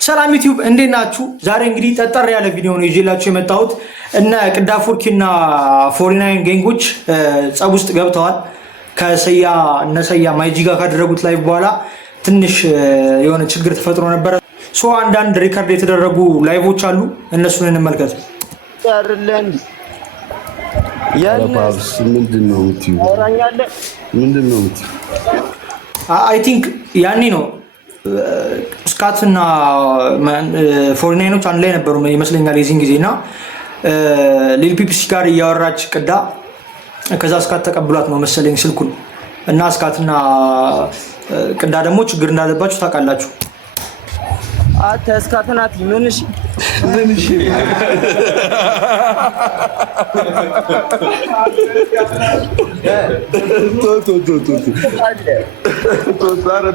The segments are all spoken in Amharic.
ሰላም ዩቲዩብ እንዴት ናችሁ? ዛሬ እንግዲህ ጠጠር ያለ ቪዲዮ ነው ይዤላችሁ የመጣሁት። እነ ቅዳፎርኪና 49 ጌንጎች ጸብ ውስጥ ገብተዋል። ከሰያ ማይጂ ጋር ካደረጉት ላይ በኋላ ትንሽ የሆነ ችግር ተፈጥሮ ነበረ። አንዳንድ ሪከርድ የተደረጉ ላይቮች አሉ፣ እነሱን እንመልከት። አይ ቲንክ ያኔ ነው ስካትና 49ኖች አንድ ላይ ነበሩ ይመስለኛል የዚህን ጊዜ እና ሊል ፒፕሲ ጋር እያወራች ቅዳ ከዛ ስካት ተቀብሏት ነው መሰለኝ ስልኩን እና ስካትና ቅዳ ደግሞ ችግር እንዳለባችሁ ታውቃላችሁ። አተ ስካትናት ምንሽ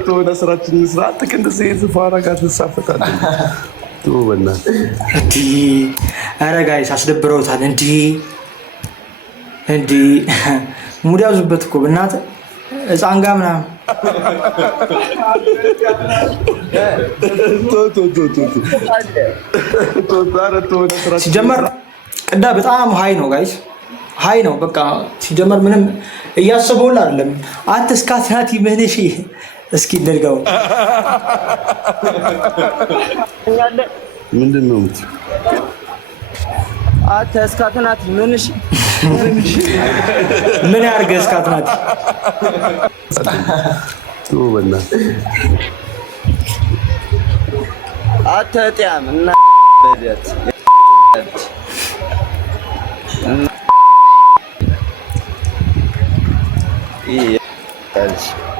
ቶ ነስራችን ስራ ጥቅንት ዘይት ፋራጋት ተሳፈታል ቶበና ኧረ ጋይስ አስደብረውታል። እንዲ ሙድ ያዙበት እኮ በእናትህ ህፃን ጋር ምናምን ሲጀመር ቅዳ በጣም ሀይ ነው ጋይስ፣ ሀይ ነው በቃ ሲጀመር ምንም እያሰበውል አይደለም። አንተ ስካትናት ይመንሽ እስኪ እንደልጋው ምንድነው አንተ ስካትናት ምንሽ ምን ያርገ ስካትናት ቶበና አተጥያም እና በደት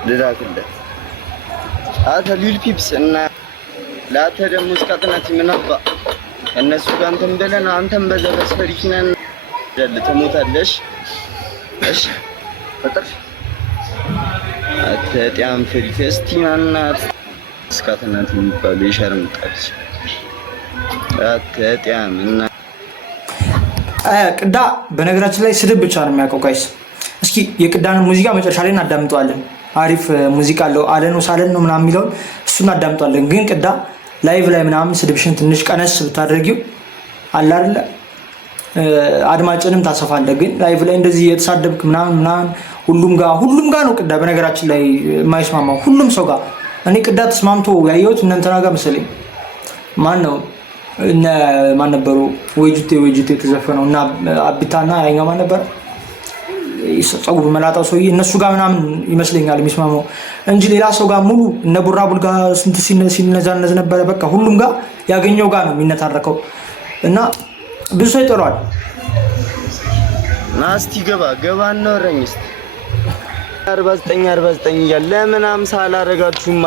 ልላክለት አተ ሊል ፒፕስ እና ላተ ደግሞ ስካትናት ምናባ እነሱ ጋር አንተም በለን አንተም በዘበስ ፈሪክነን ተሞታለሽ። እሺ ፈጥር አተጥያም ፍሪክስቲ ማናት ስካትናት የሚባሉ የሸርምጣች አተጥያም እና ቅዳ በነገራችን ላይ ስድብ ብቻ ነው የሚያውቀው ጋይስ። እስኪ የቅዳን ሙዚቃ መጨረሻ ላይ እናዳምጠዋለን። አሪፍ ሙዚቃ አለው። አለኑ ሳለን ነው ምናምን የሚለውን እሱን እናዳምጠዋለን። ግን ቅዳ ላይቭ ላይ ምናምን ስድብሽን ትንሽ ቀነስ ብታደርጊው አለ አይደለ አድማጭንም ታሰፋለህ። ግን ላይቭ ላይ እንደዚህ የተሳደብክ ምናምን ሁሉም ጋር ነው ቅዳ በነገራችን ላይ የማይስማማው ሁሉም ሰው ጋር። እኔ ቅዳ ተስማምቶ ያየሁት እነ እንትና ጋር መሰለኝ ማን ነበሩ ወይጁቴ የተዘፈነው እና አቢታና ያኛው ማን ነበር ጸጉር መላጣው ሰውዬ እነሱ ጋር ምናምን ይመስለኛል የሚስማማው እንጂ ሌላ ሰው ጋር ሙሉ እነ ቡራቡል ጋር ስንት ሲነዛነዝ ነበረ። በቃ ሁሉም ጋር ያገኘው ጋር ነው የሚነታረከው እና ብዙ ሰው ይጠራዋል። ናስቲ ገባ እናወራኝስ 49 እያለ ለምን 50 አላረጋችሁም?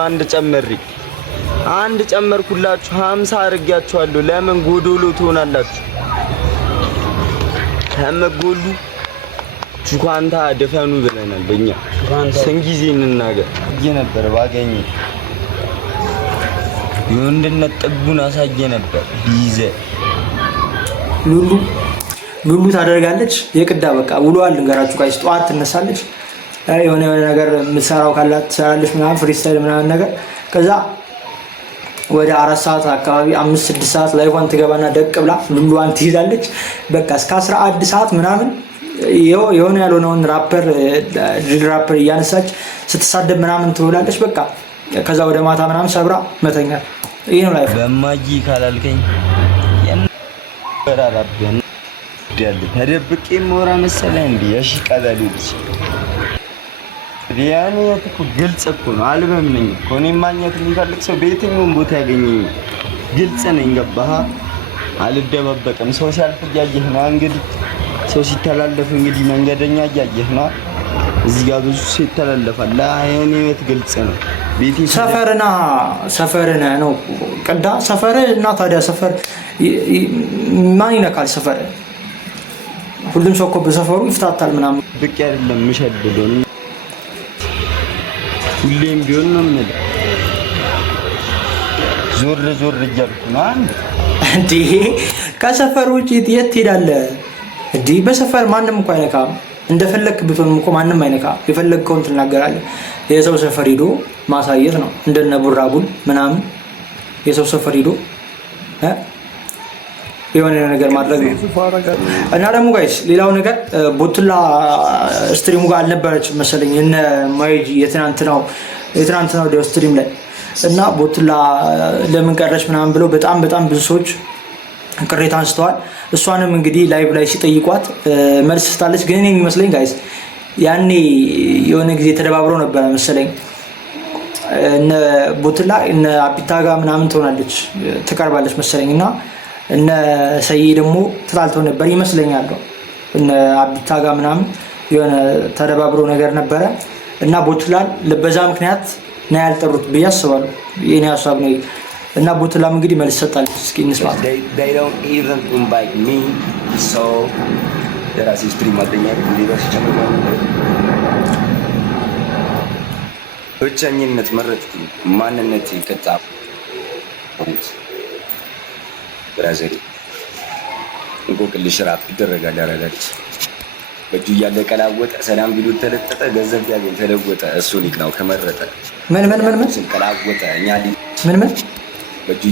አንድ ጨመርኩላችሁ 50 አርጋችኋለሁ። ለምን ጎዶሎ ትሆናላችሁ? ተመጎሉ ቹኳንታ ደፈኑ ብለናል። በእኛ ስንጊዜ እንናገር ነበር ባገኘ የወንድነት ጥጉን አሳየ ነበር ይዘ ሉሉ ታደርጋለች። የቅዳ በቃ ውሏል ልንገራችሁ ጋይስ። ጠዋት ትነሳለች የሆነ ነገር የምትሰራው ካላት ትሰራለች ምናምን ፍሪስታይል ምናምን ነገር። ከዛ ወደ 4 ሰዓት አካባቢ 5-6 ሰዓት ላይቫን ትገባና ደቅ ብላ ሉሉዋን ትይዛለች። በቃ እስከ 11 ሰዓት ምናምን የሆነ ያልሆነውን ድሪል ራፐር እያነሳች ስትሳደብ ምናምን ትውላለች። በቃ ከዛ ወደ ማታ ምናምን ሰብራ መተኛት። ይሄ ነው ላይፍ። በማጂ ካላልከኝ በራራብን ያለ ተደብቄ ሞራ መሰለኝ እንዴ? እሺ ቀበሌዎች ሪያኔ እኮ ግልጽ እኮ ነው። አልበም ነኝ እኮ እኔ ማግኘት የሚፈልግ ሰው በየትኛውም ቦታ ያገኘኝ። ግልጽ ነኝ። ገባህ? አልደበበቅም። ሰው ሲያልፍ እያየህ ነው። እንግዲህ ሰው ሲተላለፍ እንግዲህ መንገደኛ እያየህ ነው። እዚህ ጋር ብዙ ሰው ይተላለፋል። ለአይኔ ቤት ግልጽ ነው። ቤቴ ሰፈርና ነው ቅዳ ሰፈር እና ታዲያ ሰፈር ማን ይነካል? ሰፈር ሁሉም ሰው እኮ በሰፈሩ ይፍታታል ምናምን። ብቅ አይደለም ምሸድለው ሁሌም ቢሆን ነው ማለት ዞር እያልኩ ነው። እንዴ ከሰፈር ውጪ የት ትሄዳለህ? እንዴ በሰፈር ማንም እንኳን አይነካም። እንደፈለክ ብትሆንም እኮ ማንም አይነካም። የፈለግከውን ትናገራለህ። የሰው ሰፈር ሄዶ ማሳየት ነው። እንደነ ቡራቡል ምናምን የሰው ሰፈር ሂዶ የሆነ ነገር ማድረግ ነው። እና ደግሞ ጋይስ ሌላው ነገር ቦትላ ስትሪሙ ጋር አልነበረችም መሰለኝ እነ ማይጂ የትናንትናው ስትሪም ላይ እና ቦትላ ለምን ቀረች ምናምን ብለው በጣም ብዙ ሰዎች ቅሬታ አንስተዋል። እሷንም እንግዲህ ላይቭ ላይ ሲጠይቋት መልስ ስታለች። ግን እኔ የሚመስለኝ ጋይስ ያኔ የሆነ ጊዜ ተደባብሮ ነበረ መሰለኝ እነ ቦትላ እነ አቢታ ጋር ምናምን ትሆናለች ትቀርባለች መሰለኝ እና እነ ሰዬ ደግሞ ተጣልተው ነበር ይመስለኛል። እነ አቢታ ጋር ምናምን የሆነ ተደባብሮ ነገር ነበረ እና ቦትላን በዛ ምክንያት ነው ያልጠሩት ብዬ አስባለሁ። የኔ ሀሳብ ነው። እና ቦትላም እንግዲህ መልስ ሰጣለች። እስኪ እንስማ። ብቸኝነት መረጥኩ ማንነት ይቀጣ ብራዘሪ እንቆቅልሽ ራፕ ይደረጋል ያረጋች በእጁ እያለ ቀላወጠ ሰላም ቢሉት ተለጠጠ ገንዘብ ቢያገኝ ተለወጠ እሱ ሊቅ ነው ከመረጠ ምን ቀላወጠ እኛ ምን በእጁ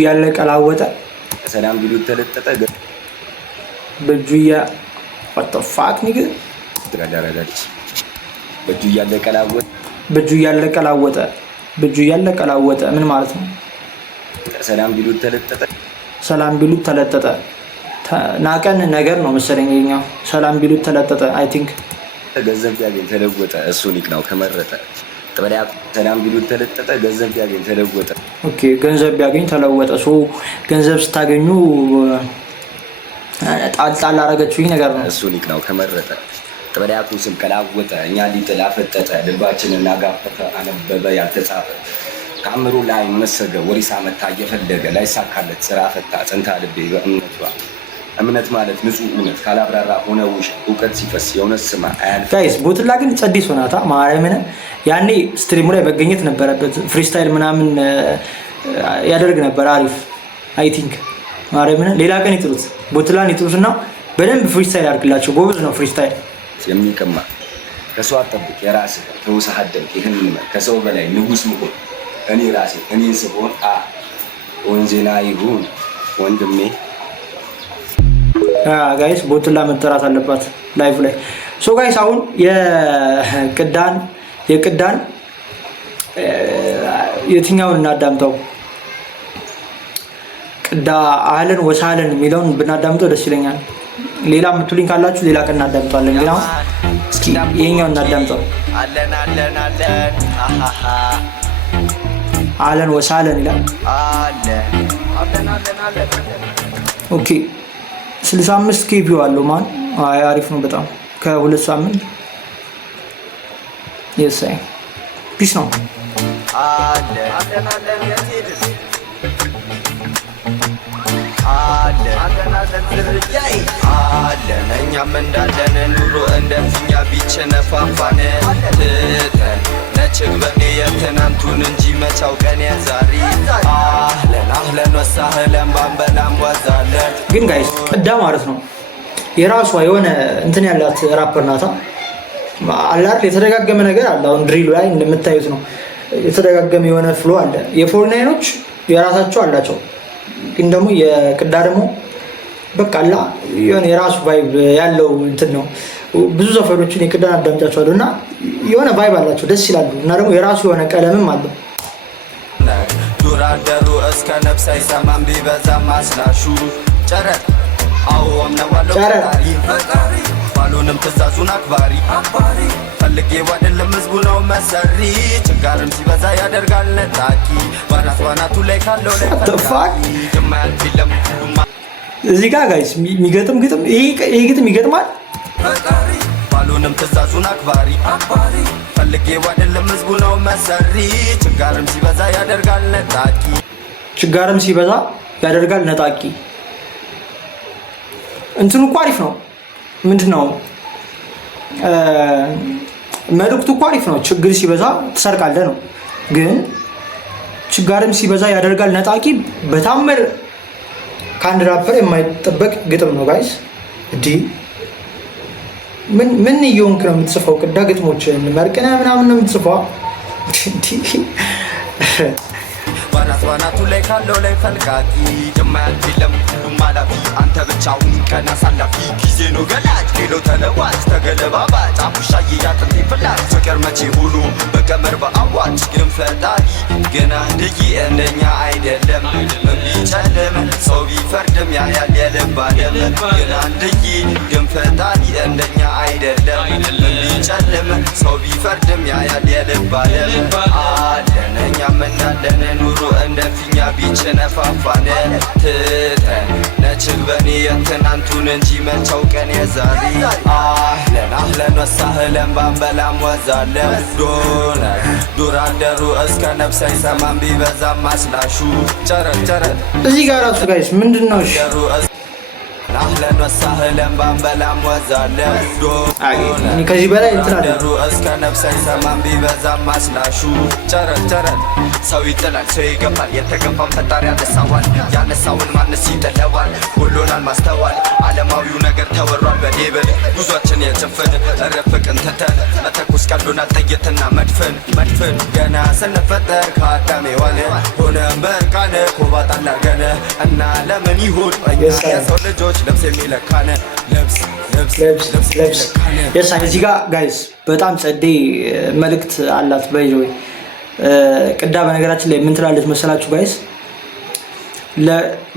እያለ ቀላወጠ ሰላም ቢሉት ተለጠጠ በእጁ what the fuck nigga ያረጋች በእጁ እያለ ቀላወጠ ምን ማለት ነው? ሰላም ቢሉት ተለጠጠ ናቀን ነገር ነው መሰለኝ የኛው ሰላም ቢሉት ተለጠጠ አይ ቲንክ ገንዘብ ቢያገኝ ተለወጠ እሱ ሊቅ ነው ከመረጠ ጥበሪያ ሰላም ቢሉት ተለጠጠ ገንዘብ ቢያገኝ ተለወጠ ኦኬ ገንዘብ ቢያገኝ ተለወጠ ሶ ገንዘብ ስታገኙ ጣል አረጋችሁኝ ነገር ነው እሱ ሊቅ ነው ከመረጠ ጥበሪያ ኩስም ቀላወጠ እኛ ሊጥላ ፈጠጠ ልባችንን እናጋፈፈ አነበበ ያልተጻፈ ከአእምሮ ላይ መሰገ ወሪሳ መታ እየፈለገ ላይ ሳካለት ስራ ፈታ ጽንታ ልቤ በእምነቷ እምነት ማለት ንጹህ እውነት ካላብራራ ሆነ ውሸት እውቀት ሲፈስ የእውነት ስማ አያልፍ ጋይስ ቦትላ ግን ጸዲስ ሆናታ ማርያምን ያኔ ስትሪሙ ላይ መገኘት ነበረበት ፍሪስታይል ምናምን ያደርግ ነበር አሪፍ አይ ቲንክ ማርያምን ሌላ ቀን ይጥሩት ቦትላን ይጥሩትና በደንብ ፍሪስታይል ያድርግላቸው ጎበዝ ነው ፍሪስታይል የሚቀማ ከሰው አጠብቅ የራስህ ተውሳሃደም ይህን ከሰው በላይ ንጉስ መሆን እኔ ራሴ እኔ ስሆን ወንዜና ይሁን ወንድሜ ጋይስ ቦትላ መጠራት አለባት ላይቭ ላይ ሶ ጋይስ አሁን የቅዳን የትኛውን እናዳምጠው ቅዳ አህለን ወሳለን የሚለውን ብናዳምጠው ደስ ይለኛል ሌላ የምትሉኝ ካላችሁ ሌላ ቀን እናዳምጠዋለን ግን አሁን እስኪ ይሄኛውን እናዳምጠው አለን ወሳለን ይላል ኦኬ 65 ኬቢ አለው ማን አሪፍ ነው በጣም ከሁለት ሳምንት የሳይ ፒስ ነው አለን እኛም እንዳለን ኑሮ እንደኛ ቢቸነፋፋን ትተን ነችግ በኔ የትናንቱን እንጂ መቻው ቀን የዛሬ አህለን ወሳህለን ባንበላም ዋዛለን ግን ጋይስ ቅዳ ማለት ነው የራሷ የሆነ እንትን ያላት ራፐር ናታ አላር የተደጋገመ ነገር አለ አሁን ድሪሉ ላይ እንደምታዩት ነው የተደጋገመ የሆነ ፍሎ አለ የፎርናይኖች የራሳቸው አላቸው ግን ደግሞ የቅዳ ደግሞ በቃ አላ የሆነ የራሱ ቫይብ ያለው እንትን ነው ብዙ ዘፈኖችን የቅዳን አዳምጫቸዋለሁ እና የሆነ ቫይብ አላቸው ደስ ይላሉ እና ደግሞ የራሱ የሆነ ቀለምም አለው ዱራደሩ እስከ ነፍስ አይሰማም ቢበዛም አስላሹ ጨረር አዎም ነው ዋለው ፈጣሪ ባሉንም ትእዛዙን አክባሪ ፈልጌው አይደለም ህዝቡ ነው መሰሪ ችጋርም ሲበዛ ያደርጋል ነጣቂ ባናቱ ላይ ካለው ላይ ፈጣሪ የማያልፍ የለም እዚህ ጋር ጋይስ የሚገጥም ግጥም ይሄ ግጥም ይገጥማል ፈጣሪ ባሉንም ትእዛዙን አክባሪ ፈልጌው አይደለም ህዝቡ ነው መሰሪ ችጋርም ሲበዛ ያደርጋል ነጣቂ እንትኑ እኮ አሪፍ ነው ምንድነው መልእክቱ እኮ አሪፍ ነው ችግር ሲበዛ ትሰርቃለህ ነው ግን ችጋርም ሲበዛ ያደርጋል ነጣቂ በታምር ከአንድ ራፐር የማይጠበቅ ግጥም ነው ጋይስ እዲ ምን እየሆንክ ነው የምትጽፈው ቅዳ ግጥሞችን መርቅነህ ምናምን ነው የምትጽፈው ባናቱ ላይ ካለው ላይ ፈልቃቂ የማያልፍ የለም ሁሉም አላፊ አንተ ብቻውን ቀን አሳላፊ ጊዜ ነው ገላጭ ሌሎ ተለዋጭ ተገለባባጭ አቡሻዬ ያጥንቴ ፍላጭ ፍቅር መቼ ሆኖ በቀመር በአዋጭ ግን ፈጣሪ ገና አንድዬ እንደኛ አይደለም ምን ቢጨልም ሰው ቢፈርድም ያያል የልብ አለም ግን አንድዬ ግን ፈጣሪ እንደኛ አይደለም ምን ቢጨልም ሰው ቢፈርድም ያያል የልብ አለም አለን እኛም እንዳለን ኑሮ እንደ ፊኛ ቢጭነፋፋን ትተን ነችል በኔ የትናንቱን እንጂ መቻው ቀን የዛሬ አህለን ወሳህለን ባንበላም ወዛለም ዶነት ዱር አደሩ እስከ ነፍስ አይሰማም ቢበዛም ማስላሹ ጨረት እዚህ ጋር ራሱ ጋይስ ምንድነው አህለን ወሳህለን ባንበላም ወዛለም ዶነት ከዚህ በላይ እንትን አለ እስከ ነፍስ አይሰማም ቢበዛም ማስላሹ ጨረት ሰው ይጥላል ሰው ይገባል የተገባም ፈጣሪ ያነሳዋል ያነሳውን ማንስ ይጥለዋል ሁሉናል ማስተዋል ዓለማዊው ነገር ተወሯል በዴብል ጉዟችን የጭፍን ረፍቅን ትተን መተኩስ ቀሉናል ጥይትና መድፍን ገና ስንፈጠር ከአዳሜ ዋለ ሆነን በርቃነ ኮባጣ ላርገነ እና ለምን ይሁን የሰው ልጆች ልብስ የሚለካነ ልብስ የሳ እዚህ ጋር ጋይስ በጣም ጸዴ መልእክት አላት በይዞ ቅዳ በነገራችን ላይ ምን ትላለች መሰላችሁ ጋይስ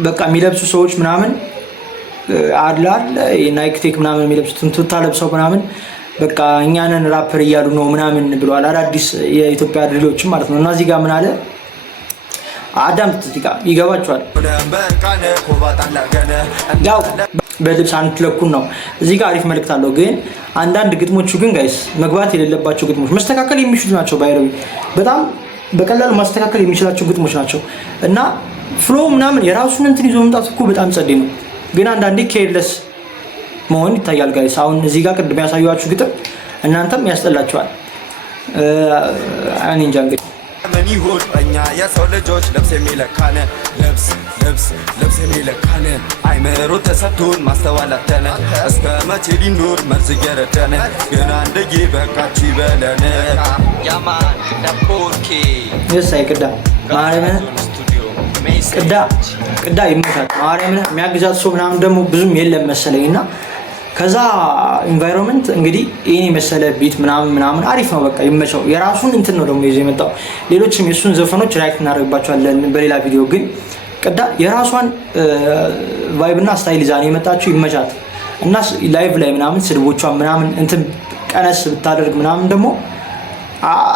በቃ የሚለብሱ ሰዎች ምናምን አድላል የናይክ ቴክ ምናምን የሚለብሱ ቱታ ለብሰው ምናምን በቃ እኛንን ራፐር እያሉ ነው ምናምን ብለዋል አዳዲስ የኢትዮጵያ ድሪሎችም ማለት ነው እና እዚህ ጋር ምን አለ አዳምጥ እዚህ ጋር ይገባችኋል ያው በልብስ አንትለኩን ነው እዚህ ጋር አሪፍ መልእክት አለው ግን አንዳንድ ግጥሞቹ ግን ጋይስ መግባት የሌለባቸው ግጥሞች መስተካከል የሚችሉ ናቸው ባይረው በጣም በቀላሉ ማስተካከል የሚችላቸው ግጥሞች ናቸው እና ፍሎ ምናምን የራሱን እንትን ይዞ መምጣት እኮ በጣም ጸዴ ነው ግን አንዳንዴ ኬርለስ መሆን ይታያል ጋይስ አሁን እዚህ ጋር ቅድም ያሳየኋችሁ ግጥም እናንተም ያስጠላችኋል እኔ እንጃ እንግዲህ ምን ይሁን እኛ የሰው ልጆች ልብስ የሚለካነ ልብስ የሚለካነ አይምሮ ተሰጥቶን ማስተዋላተነ እስከ መቼ ሊኖር መርዝ እየረጨነ ግን አንድዬ በቃችሁ ይበለን ያማን ደፖርኬ የሳይ ቅዳ ማርያምን ቅዳ ይመታል ማርያምን የሚያግዛት ሰው ምናምን ደግሞ ብዙም የለም መሰለኝና ከዛ ኢንቫይሮንመንት እንግዲህ ይሄን መሰለ ቢት ምናምን አሪፍ ነው በቃ ይመቸው የራሱን እንትን ነው ደግሞ ይዞ የመጣው ሌሎችም የሱን ዘፈኖች ራይት እናደርግባቸዋለን በሌላ ቪዲዮ ግን ቅዳ የራሷን ቫይብ እና ስታይል ይዛ ነው የመጣችው ይመቻት እና ላይቭ ላይ ምናምን ስድቦቿን ምናምን እንትን ቀነስ ብታደርግ ምናምን ደግሞ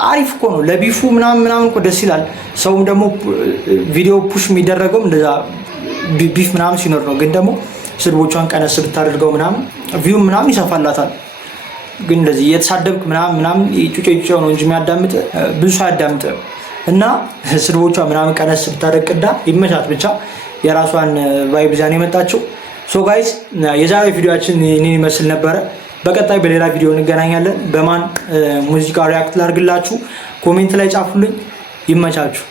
አሪፍ እኮ ነው ለቢፉ ምናምን እኮ ደስ ይላል ሰውም ደግሞ ቪዲዮ ፑሽ የሚደረገው እንደዛ ቢፍ ምናምን ሲኖር ነው ግን ደግሞ ስድቦቿን ቀነስ ብታደርገው ምናምን ቪው ምናምን ይሰፋላታል ግን እንደዚህ እየተሳደብክ ምናምን ጩጬው ነው እንጂ የሚያዳምጥ ብዙ ሳያዳምጥ እና ስድቦቿ ምናምን ቀነስ ብታደርግ ቅዳ ይመቻት ብቻ የራሷን ቫይብ ዛኔ የመጣችው ሶ ጋይስ የዛሬ ቪዲዮአችን እኔን ይመስል ነበረ በቀጣይ በሌላ ቪዲዮ እንገናኛለን በማን ሙዚቃ ሪአክት ላድርግላችሁ ኮሜንት ላይ ጻፉልኝ ይመቻችሁ